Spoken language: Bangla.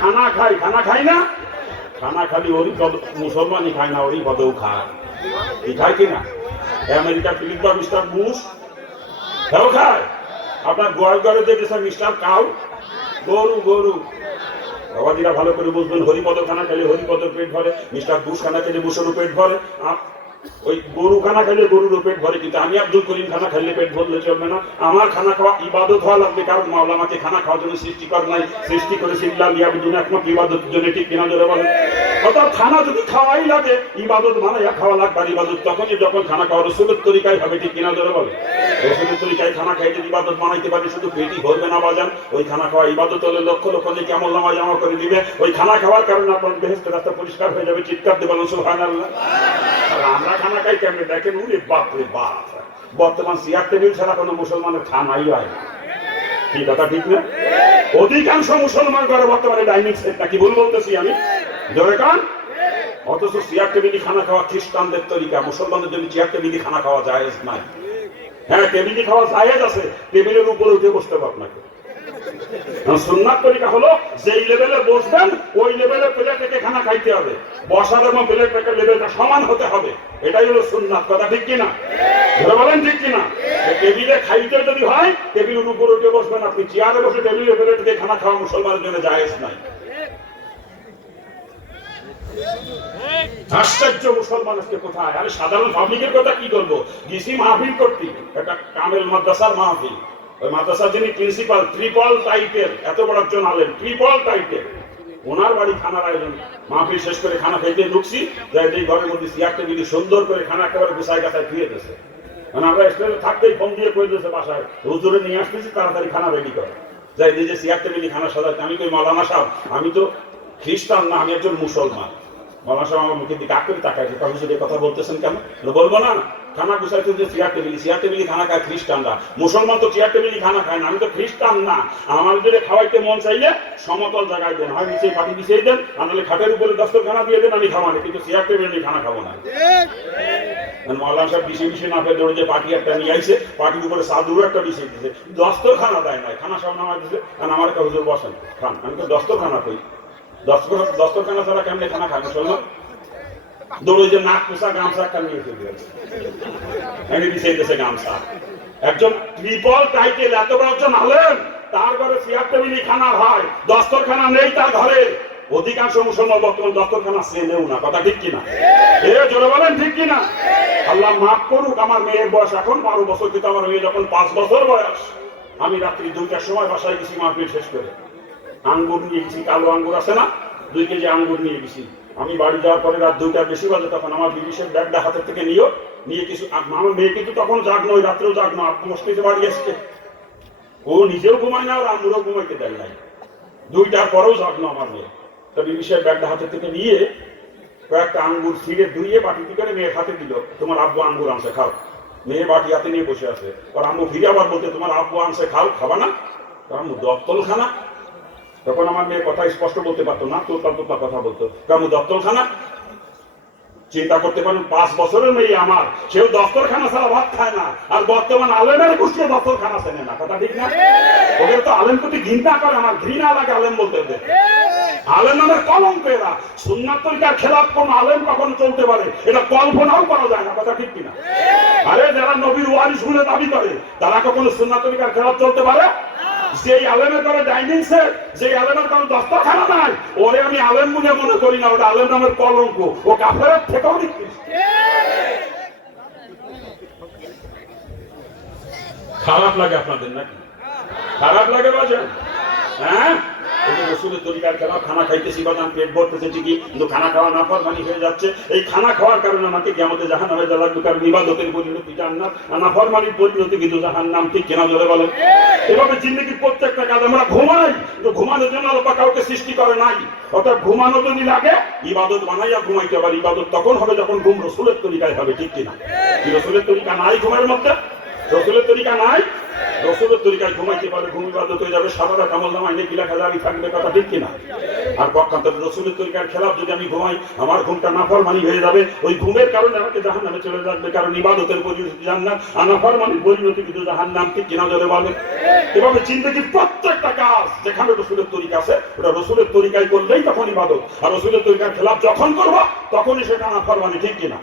খানা খাই, খানা খাই না, খানা খালি ওরই মুসলমানই খায় না, ওরই পদেও খায়। কি খায় কিনা? আমেরিকার ফিলিপ মিস্টার বুশ সেও খায়। আপনার গোয়াল ঘরে যে গেছে মিস্টার কাউ, গরু গরু। বাবাজিরা ভালো করে বুঝবেন, হরিপদ খানা খেলে হরিপদের পেট ভরে, মিস্টার বুশ খানা খেলে বুশেরও পেট ভরে, ওই গরু খানা খেলে গরুরও পেট ভরে। কিন্তু আমি আব্দুল করিম খানা খেলে পেট ভরলে চলবে না। আমার খানা খাওয়া ইবাদত হওয়া লাগবে, কারণ মাওলা আমাকে খানা খাওয়ার জন্য সৃষ্টি করে নাই, সৃষ্টি করেছে ইল্লাহ লিয়াবুদুন, একমাত্র ইবাদতের জন্য। ঠিক কিনা জোরে বলেন? অর্থাৎ খানা যদি খাওয়াই লাগে, ইবাদত বানাইয়া খাওয়া লাগবে। আর ইবাদত তখনই যখন খানা খাওয়া রসুলের তরিকায় হবে। ঠিক কিনা জোরে বলেন? রসুলের তরিকায় খানা খাই যদি ইবাদত বানাইতে পারি, শুধু পেটই ভরবে না বাজান। ওই খানা খাওয়া ইবাদত হলে লক্ষ লক্ষ নেকি আমলনামায় জমা করে দিবে। ওই খানা খাওয়ার কারণে আপনার বেহেশতের রাস্তা পরিষ্কার হয়ে যাবে। চিৎকার দিয়ে বলেন সুবহানাল্লাহ। আর আমরা খানা খাই কেমনে দেখেন, উরে বাপ রে বাপ, বর্তমান চেয়ার টেবিল ছাড়া কোনো মুসলমানের খানাই হয় না। কি কথা ঠিক না? অধিকাংশ মুসলমান করে বর্তমানে ডাইনিং সেট। নাকি ভুল বলতেছি আমি? জোরে কান। অথচ চেয়ার টেবিলে খানা খাওয়া খ্রিস্টানদের তরিকা, মুসলমানদের জন্য চেয়ার টেবিলে খানা খাওয়া জায়েজ নাই। হ্যাঁ, টেবিলে খাওয়া জায়েজ আছে, টেবিলের উপরে উঠে বসতে হবে আপনাকে। সুন্নাত তরিকা হলো যেই লেভেলে বসবেন ওই লেভেলে প্লেট থেকে খানা খাইতে হবে, বসার এবং প্লেট থেকে লেভেলটা সমান হতে হবে। এটাই হলো সুন্নাত। কথা ঠিক কিনা? বলেন ঠিক কিনা? টেবিলে খাইতে যদি হয় টেবিলের উপর উঠে বসবেন আপনি, চেয়ারে বসে টেবিলে প্লেট থেকে খানা খাওয়া মুসলমানের জন্য জায়েজ নাই। আশ্চর্য মুসলমান আজকে কোথায়? আমি সাধারণ পাবলিকের কথা কি বলবো, গেছি মাহফিল করতে, একটা কামেল মাদ্রাসার মাহফিল। ওই মাদ্রাসার যিনি প্রিন্সিপাল, ট্রিপল টাইটেল, এত বড় একজন আলেম, ট্রিপল টাইটেল, ওনার বাড়ি খানার আয়োজন। মাহফিল শেষ করে খানা খাইতে ঢুকছি, যাই এই ঘরের মধ্যে চেয়ার টেবিলে সুন্দর করে খানা একেবারে গুছায় গাছায় ধুয়ে দিয়েছে। মানে আমরা স্টেজে থাকতেই ফোন দিয়ে করে দিয়েছে বাসায়, হুজুরে নিয়ে আসতেছি তাড়াতাড়ি খানা রেডি করে। যাই নিজে চেয়ার টেবিলে খানা সাজাতে, আমি কই মাওলানা সাহেব আমি তো খ্রিস্টান না, আমি একজন মুসলমান। মাওলানা সাহেব আমার মুখে দিকে আঁকড়ে তাকায়, হুজুর এই কথা বলতেছেন কেন? বলবো না, খানা গুছাইতে যে চেয়ার টেবিলি, চেয়ার টেবিলি খানা খায় খ্রিস্টানরা, মুসলমান তো চেয়ার টেবিলি খানা খায় না। আমি তো খ্রিস্টান না, আমার যদি খাওয়াইতে মন চাইলে সমতল জায়গায় দেন, হয় নিচে পাটি বিছিয়ে দেন, আর নাহলে খাটের উপরে দস্তরখানা দিয়ে দেন, আমি খাওয়া না, কিন্তু চেয়ার টেবিলি খানা খাবো না। মাওলানা সাহেব বিছিয়ে বিছিয়ে না ফেলে যে পাটি একটা নিয়ে আইছে, পাটির উপরে চাদরও একটা বিছিয়ে দিচ্ছে, দস্তরখানা দেয় নাই, খানা সব নামাই দিচ্ছে। কারণ আমার একটা হুজুর বসেন খান, আমি তো দস্তরখানা কই, দস্তরখানা ছাড়া কেমনে খানা খাই মুসলমান? দৌড়ে যে নাক পোষা গামছা একটা নিয়ে চলে গেছে, গামছা। একজন ট্রিপল টাইটেল, এত বড় একজন আলেম, তার ঘরে চেয়ার টেবিলি খানা হয়, দস্তরখানা নেই তার ঘরে। অধিকাংশ মুসলমান বর্তমান দস্তরখানা চেনেও না। কথা ঠিক কিনা? এ জোরে বলেন ঠিক কিনা? আল্লাহ মাফ করুক, আমার মেয়ের বয়স এখন 12 বছর, কিন্তু আমার মেয়ে যখন 5 বছর বয়স, আমি রাত্রি 2টার সময় বাসায় গেছি মাহফিল শেষ করে, আঙ্গুর নিয়ে গেছি, কালো আঙ্গুর আছে না, 2 কেজি আঙ্গুর নিয়ে গেছি। আমি বাড়ি যাওয়ার পরে রাত 2টার বেশি বাজে, তখন আমার বিদেশের ব্যাগটা হাতের থেকে নিয়ে কিছু, আমার মেয়ে কিন্তু তখন জাগনো, ওই রাত্রেও জাগনো, মুশকিল বাড়ি এসছে, ও নিজেও ঘুমায় না, ওর আম্মুরও ঘুমাইতে দেয় নাই, 2টার পরেও জাগনো আমার মেয়ে। তো বিদেশের ব্যাগটা হাতের থেকে নিয়ে কয়েকটা আঙ্গুর ছিঁড়ে ধুইয়ে বাটিতে করে মেয়ের হাতে দিল, তোমার আব্বু আঙ্গুর আনছে খাও। মেয়ে বাটি হাতে নিয়ে বসে আছে, ওর আম্মু ফিরে আবার বলতে, তোমার আব্বু আনছে খাও, খাবা না? আম্মু দপ্তলখানা। তখন আমার মেয়ে কথা স্পষ্ট বলতে পারতো না, তোতা কথা বলতো, কামু দপ্তরখানা। চিন্তা করতে পারেন, 5 বছরের মেয়ে আমার, সেও দপ্তরখানা ছাড়া ভাত খায় না। আর বর্তমান আলেমের গোষ্ঠী দপ্তরখানা চেনে না। কথা ঠিক না? ওদের তো আলেম প্রতি ঘৃণা করে, আমার ঘৃণা লাগে আলেম বলতে। আলেম নামের কলঙ্ক এরা। সুন্নাত তরিকার খেলাফ কোন আলেম কখনো চলতে পারে এটা কল্পনাও করা যায় না। কথা ঠিক কিনা? আরে যারা নবীর ওয়ারিস বলে দাবি করে, তারা কখনো সুন্নাত তরিকার খেলাফ চলতে পারে? যেই আলেমের করে ডাইনিং সেট, যেই আলেমের কোনো দস্তরখানা নাই, ওরে আমি আলেম বলে মনে করি না, ওটা আলেম নামের কলঙ্ক, ও কাফেরের থেকেও নিকৃষ্ট। খারাপ লাগে আপনাদের নাকি? খারাপ লাগে বাজান? হ্যাঁ, রসুলের তরিকার খেলাফ খানা খাইতেছি বাজান, পেট ভরতেছে ঠিকই, কিন্তু খানা খাওয়া নাফরমানি হয়ে যাচ্ছে। এই খানা খাওয়ার কারণে আমাকে কিয়ামতে জাহান্নামে যাওয়া লাগবে, কারণ ইবাদতের পরিণতি জান্নাত, নাফরমানির পরিণতি কিন্তু জাহান্নাম। ঠিক কিনা জোরে বলেন? এভাবে জিন্দেগির প্রত্যেকটা কাজ আমরা ঘুমাই, কিন্তু ঘুমানোর জন্য আল্লাহ কাউকে সৃষ্টি করে নাই। অর্থাৎ ঘুমানো যদি লাগে, ইবাদত বানাইয়া ঘুমাইতে পারে। ইবাদত তখন হবে যখন ঘুম রসুলের তরিকায় হবে। ঠিক কিনা? রসুলের তরিকা নাই ঘুমের মধ্যে, রসুলের তরিকা নাই। রসুলের তরিকায় ঘুমাইতে পারে, ঘুম ইবাদত হয়ে যাবে, সারা রাত আমল নামায় নেকি লেখা জারি থাকবে, কথা ঠিক কিনা? আর পক্ষান্তরে রসুলের তরিকার খেলাফ যদি আমি ঘুমাই, আমার ঘুমটা নাফরমানি হয়ে যাবে, ওই ঘুমের কারণে আমাকে জাহান্নামে চলে যাবে, কারণ ইবাদতের পরিণতি জান্নাত আর নাফরমানির পরিণতি কিন্তু জাহান্নাম, ঠিক কিনা জোরে বলেন? এভাবে জিন্দেগির প্রত্যেকটা কাজ যেখানে রসুলের তরিকা আছে, ওটা রসুলের তরিকায় করলেই তখন ইবাদত, আর রসুলের তরিকার খেলাফ যখন করবো তখনই সেটা নাফরমানি, ঠিক কিনা?